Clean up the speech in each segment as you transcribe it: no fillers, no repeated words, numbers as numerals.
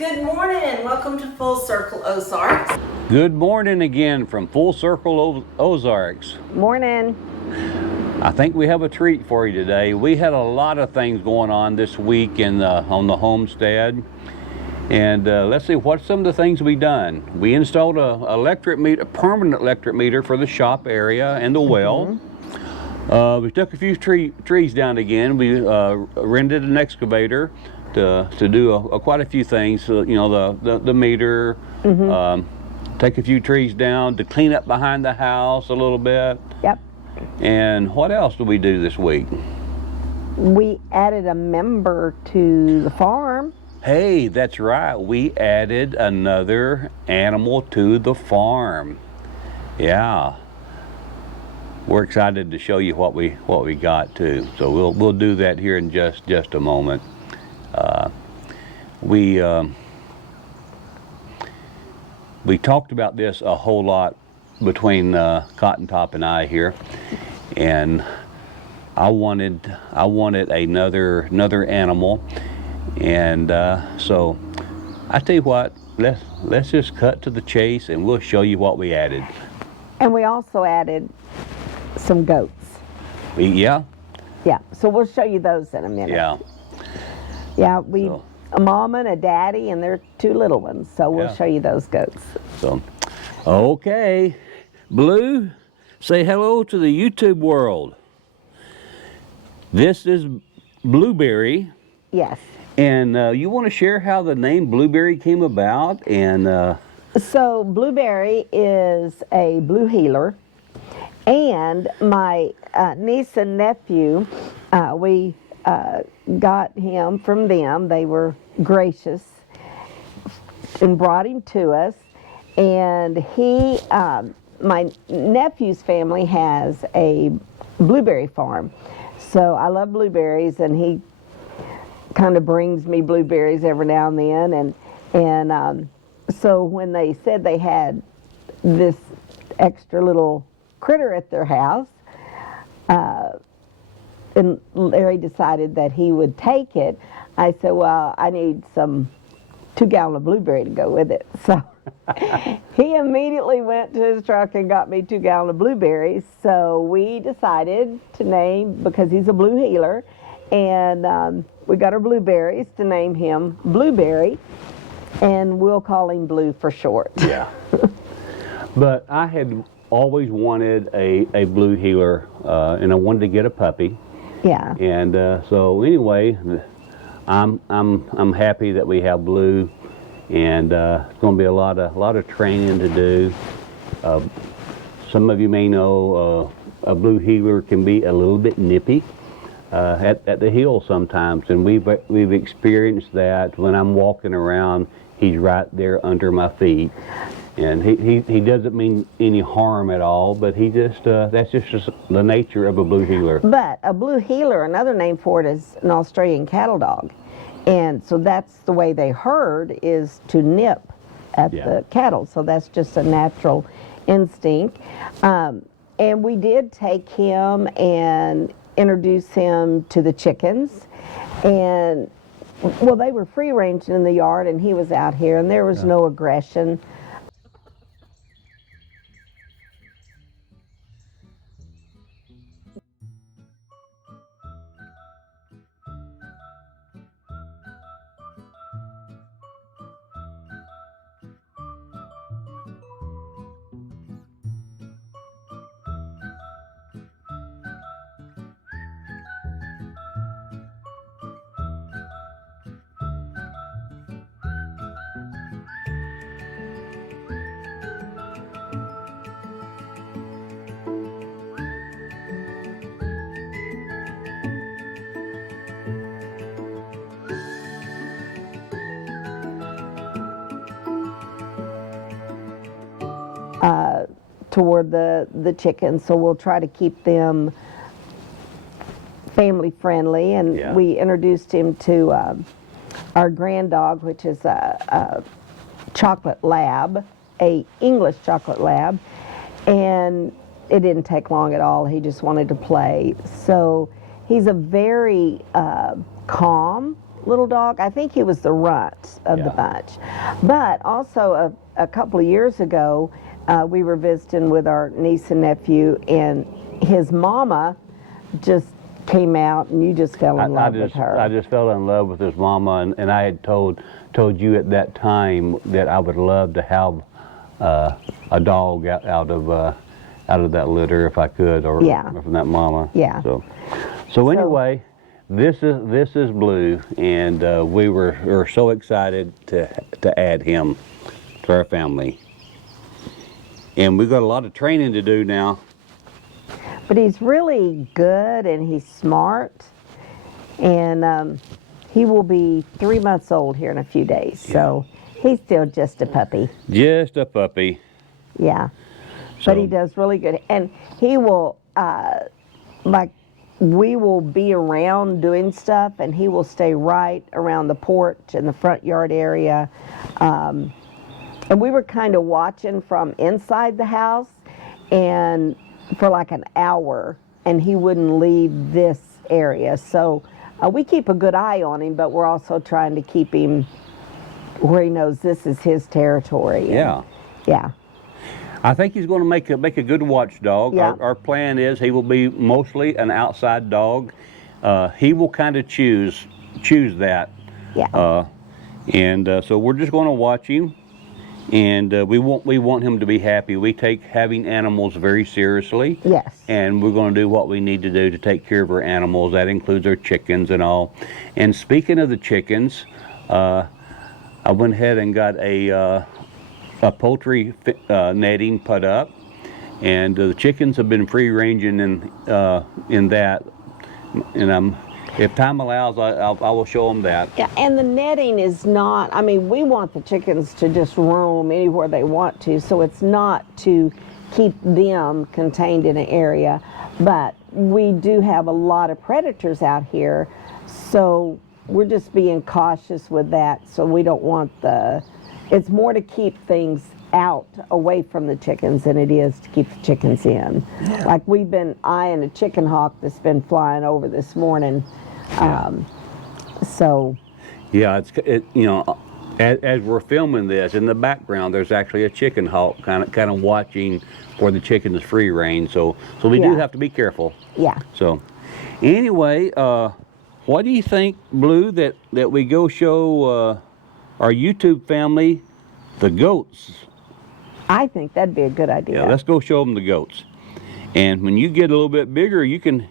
Good morning. Welcome to Full Circle Ozarks. Good morning again from Full Circle Ozarks. Morning. I think we have a treat for you today. We had a lot of things going on this week on the homestead. And let's see, what's some of the things we done? We installed a permanent electric meter for the shop area and the well. We took a few trees down again. We rented an excavator to do quite a few things. You know, the meter, take a few trees down to clean up behind the house a little bit. Yep. And what else did we do this week? We added a member to the farm. Hey, that's right. We added another animal to the farm. Yeah. We're excited to show you what we got too. So we'll do that here in just a moment. We talked about this a whole lot between Cotton Top and I here, and I wanted another animal, and so I tell you what, let's just cut to the chase and we'll show you what we added. And we also added some goats. Yeah. Yeah, so we'll show you those in a minute. Yeah. Yeah, a mom and a daddy, and they're two little ones, so we'll show you those goats. So, okay, Blue, say hello to the YouTube world. This is Blueberry. Yes. And you want to share how the name Blueberry came about? And so Blueberry is a blue heeler, and my niece and nephew, we got him from them. They were gracious and brought him to us. And he, my nephew's family has a blueberry farm. So I love blueberries, and he kind of brings me blueberries every now and then. And so when they said they had this extra little critter at their house, and Larry decided that he would take it, I said, well, I need 2 gallons of blueberry to go with it. So he immediately went to his truck and got me 2 gallons of blueberries. So we decided to name, because he's a blue heeler, and we got our blueberries to name him Blueberry, and we'll call him Blue for short. Yeah. But I had always wanted a blue heeler, and I wanted to get a puppy. Yeah. And so anyway, I'm happy that we have Blue, and it's going to be a lot of training to do. Some of you may know a blue heeler can be a little bit nippy at the heel sometimes, and we've experienced that. When I'm walking around, he's right there under my feet. And he doesn't mean any harm at all, but that's just the nature of a blue heeler. But a blue heeler, another name for it is an Australian cattle dog. And so that's the way they herd, is to nip at the cattle. So that's just a natural instinct. And we did take him and introduce him to the chickens. And, well, they were free ranging in the yard, and he was out here, and there was no aggression. Toward the chickens, so we'll try to keep them family friendly. And we introduced him to our grand dog, which is a chocolate lab, a English chocolate lab, and it didn't take long at all. He just wanted to play. So he's a very calm little dog. I think he was the runt of the bunch. But also a couple of years ago, we were visiting with our niece and nephew, and his mama just came out, and you just fell in love with her. I just fell in love with his mama, and I had told you at that time that I would love to have a dog out of that litter if I could, or from that mama. Yeah. So anyway, this is Blue, and we're so excited to add him to our family. And we've got a lot of training to do now. But he's really good, and he's smart, and he will be 3 months old here in a few days. So he's still just a puppy. Just a puppy. Yeah. But he does really good. And he will, we will be around doing stuff, and he will stay right around the porch and the front yard area. And we were kind of watching from inside the house, and for like an hour, and he wouldn't leave this area. So we keep a good eye on him, but we're also trying to keep him where he knows this is his territory. Yeah. Yeah. I think he's going to make a good watchdog. Yeah. Our plan is he will be mostly an outside dog. He will kind of choose that. Yeah. So we're just going to watch him, and we want him to be happy. We take having animals very seriously. Yes. And we're going to do what we need to do to take care of our animals. That includes our chickens and all. And speaking of the chickens, I went ahead and got a poultry netting put up, and the chickens have been free ranging in that, and if time allows, I will show them that. Yeah, and the netting is not, I mean, we want the chickens to just roam anywhere they want to, so it's not to keep them contained in an area, but we do have a lot of predators out here, so we're just being cautious with that, so we don't want it's more to keep things out away from the chickens than it is to keep the chickens in. Yeah. Like we've been eyeing a chicken hawk that's been flying over this morning. So. Yeah, as we're filming this, in the background there's actually a chicken hawk kind of watching for the chickens free range. So we do have to be careful. Yeah. So anyway, what do you think, Blue, that we go show our YouTube family the goats? I think that'd be a good idea. Yeah, let's go show them the goats. And when you get a little bit bigger, you can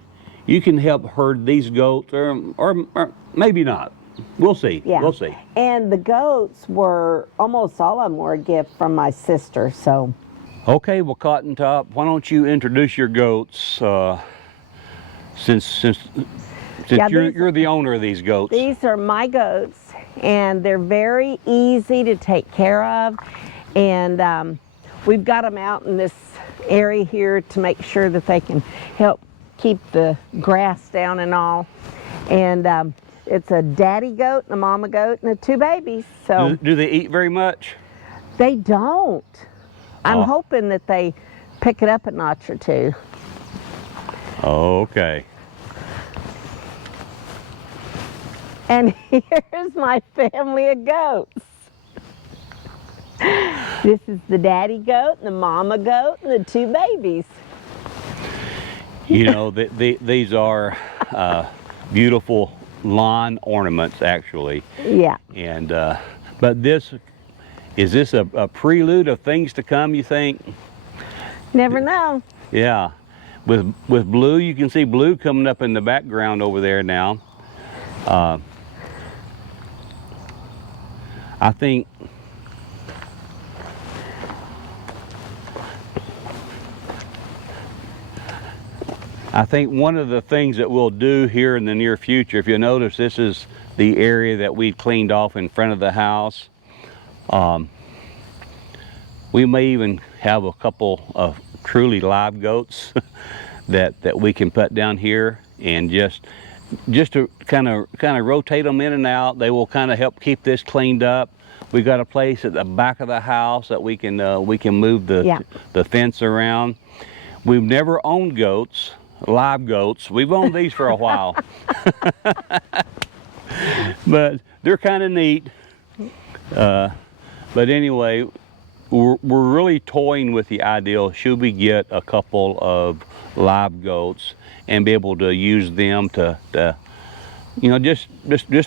help herd these goats, or maybe not. We'll see. Yeah. We'll see. And the goats were, almost all of them were a gift from my sister, so. Okay, well, Cotton Top, why don't you introduce your goats, since you're the owner of these goats. These are my goats, and they're very easy to take care of, and we've got them out in this area here to make sure that they can help keep the grass down and all. And it's a daddy goat and a mama goat and 2 babies. So do they eat very much? They don't. I'm hoping that they pick it up a notch or 2. Okay. And here's my family of goats. This is the daddy goat, and the mama goat, and the 2 babies. You know, these are beautiful lawn ornaments, actually. Yeah. And but is this a prelude of things to come, you think? Never know. Yeah. With Blue, you can see Blue coming up in the background over there now. I think one of the things that we'll do here in the near future, if you'll notice, this is the area that we cleaned off in front of the house. We may even have a couple of truly live goats that we can put down here, and just to kind of rotate them in and out. They will kind of help keep this cleaned up. We've got a place at the back of the house that we can move the fence around. We've never owned goats, live goats. We've owned these for a while. But they're kind of neat. But anyway, we're really toying with the idea, should we get a couple of live goats and be able to use them to you know, just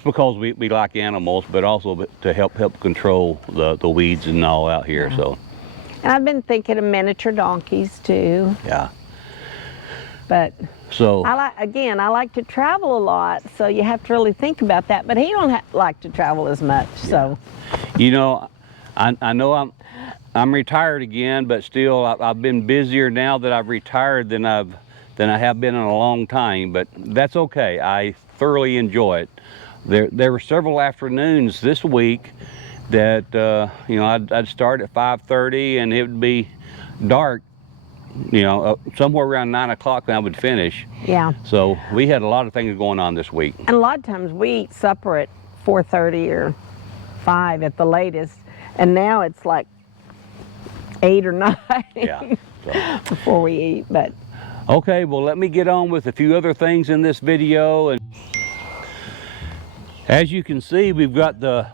because we like animals, but also to help control the weeds and all out here. Yeah. So, And I've been thinking of miniature donkeys too. yeah. But So I like to travel a lot, so you have to really think about that. But he don't like to travel as much, so. you know, I know I'm retired again, but still I've been busier now that I've retired than I have been in a long time. But that's okay. I thoroughly enjoy it. There were several afternoons this week that you know, I'd start at 5:30 and it would be dark, you know, somewhere around 9 o'clock when I would finish. Yeah. So we had a lot of things going on this week. And a lot of times we eat supper at 4:30 or 5 at the latest, and now it's like 8 or 9 Yeah. So. before we eat. But Okay, well, let me get on with a few other things in this video. And as you can see, we've got the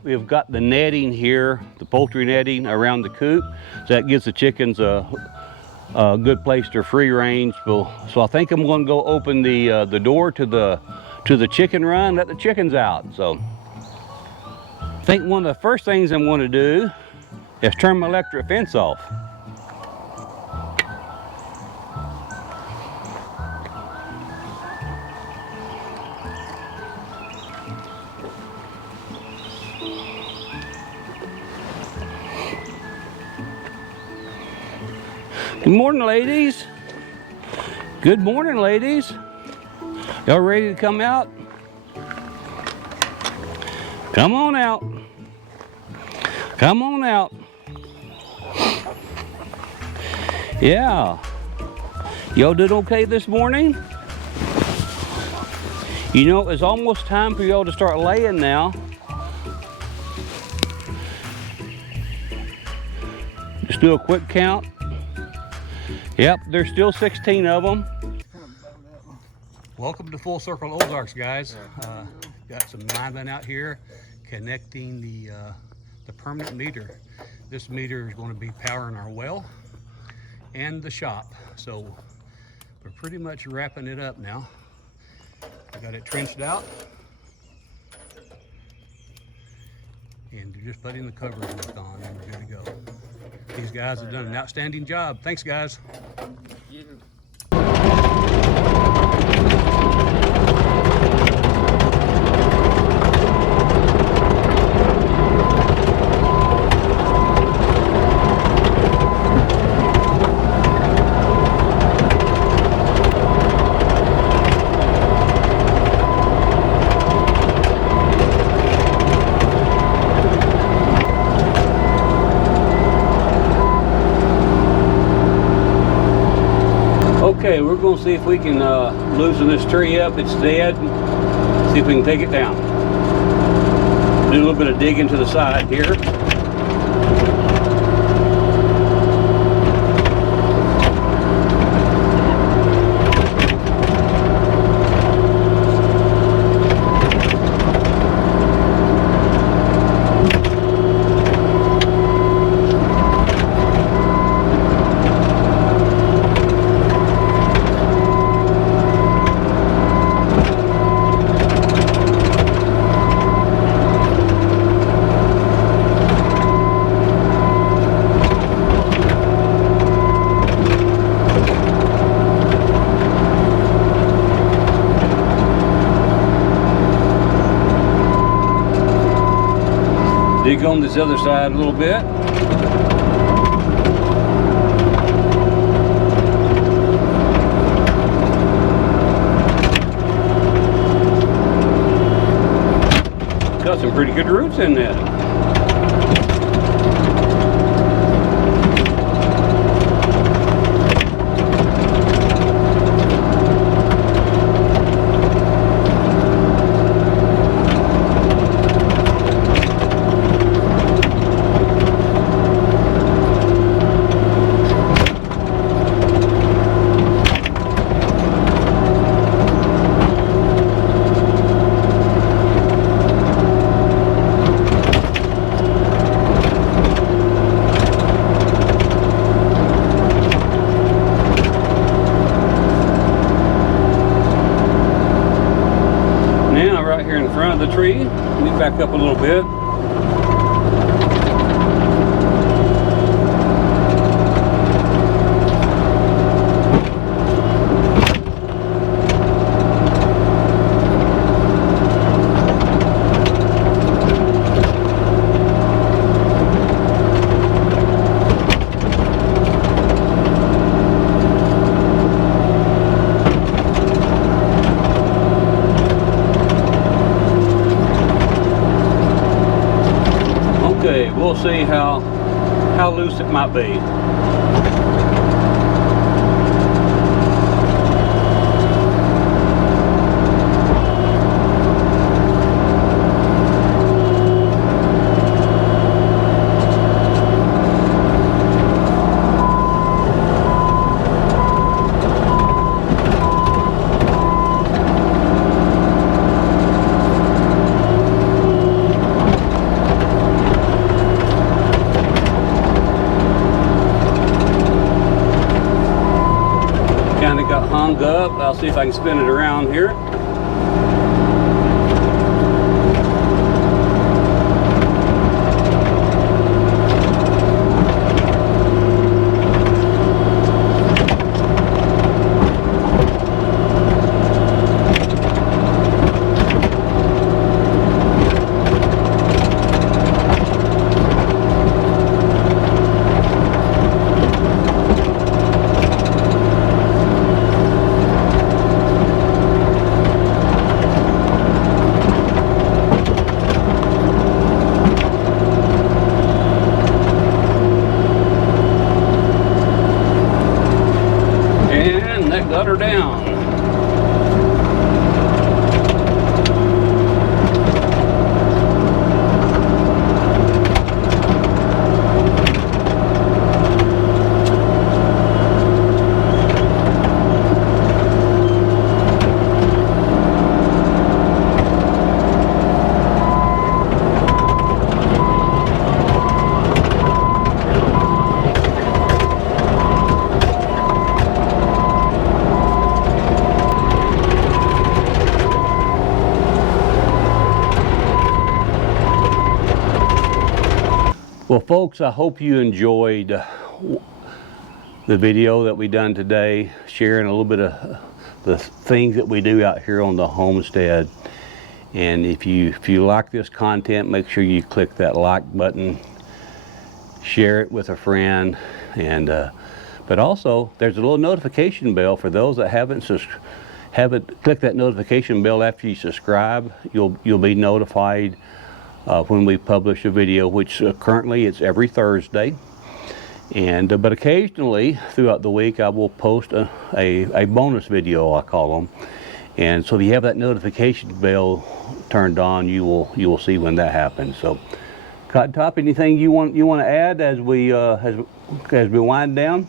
netting here, the poultry netting around the coop. So that gives the chickens a good place to free range. So I think I'm going to go open the door to the chicken run, let the chickens out. So I think one of the first things I'm going to do is turn my electric fence off. Good morning, ladies. Good morning, ladies. Y'all ready to come out? Come on out. Come on out. Yeah. Y'all did okay this morning? You know, it's almost time for y'all to start laying now. Just do a quick count. Yep, there's still 16 of them. Welcome to Full Circle Ozarks, guys. Got some linemen out here connecting the permanent meter. This meter is going to be powering our well and the shop. So we're pretty much wrapping it up now. I got it trenched out. And we're just putting the covers back on and we're good to go. These guys have done an outstanding job. Thanks, guys. Okay, we're going to see if we can loosen this tree up. It's dead. See if we can take it down. Do a little bit of digging to the side here. Dig on this other side a little bit. Got some pretty good roots in there. of the tree. Let me back up a little bit. Okay, we'll see how loose it might be. Kind of got hung up. I'll see if I can spin it around here. And that got her down. Well, folks, I hope you enjoyed the video that we done today, sharing a little bit of the things that we do out here on the homestead. And if you like this content, make sure you click that like button, share it with a friend, and but also there's a little notification bell for those that haven't clicked that notification bell after you subscribe. You'll be notified when we publish a video, which currently it's every Thursday. And but occasionally throughout the week I will post a bonus video, I call them. And so if you have that notification bell turned on, you will see when that happens. So, Cotton Top, anything you want to add as we wind down?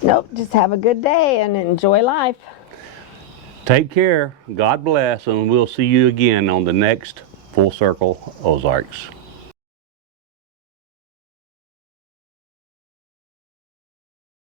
Nope, just have a good day and enjoy life. Take care, God bless, and we'll see you again on the next Full Circle Ozarks.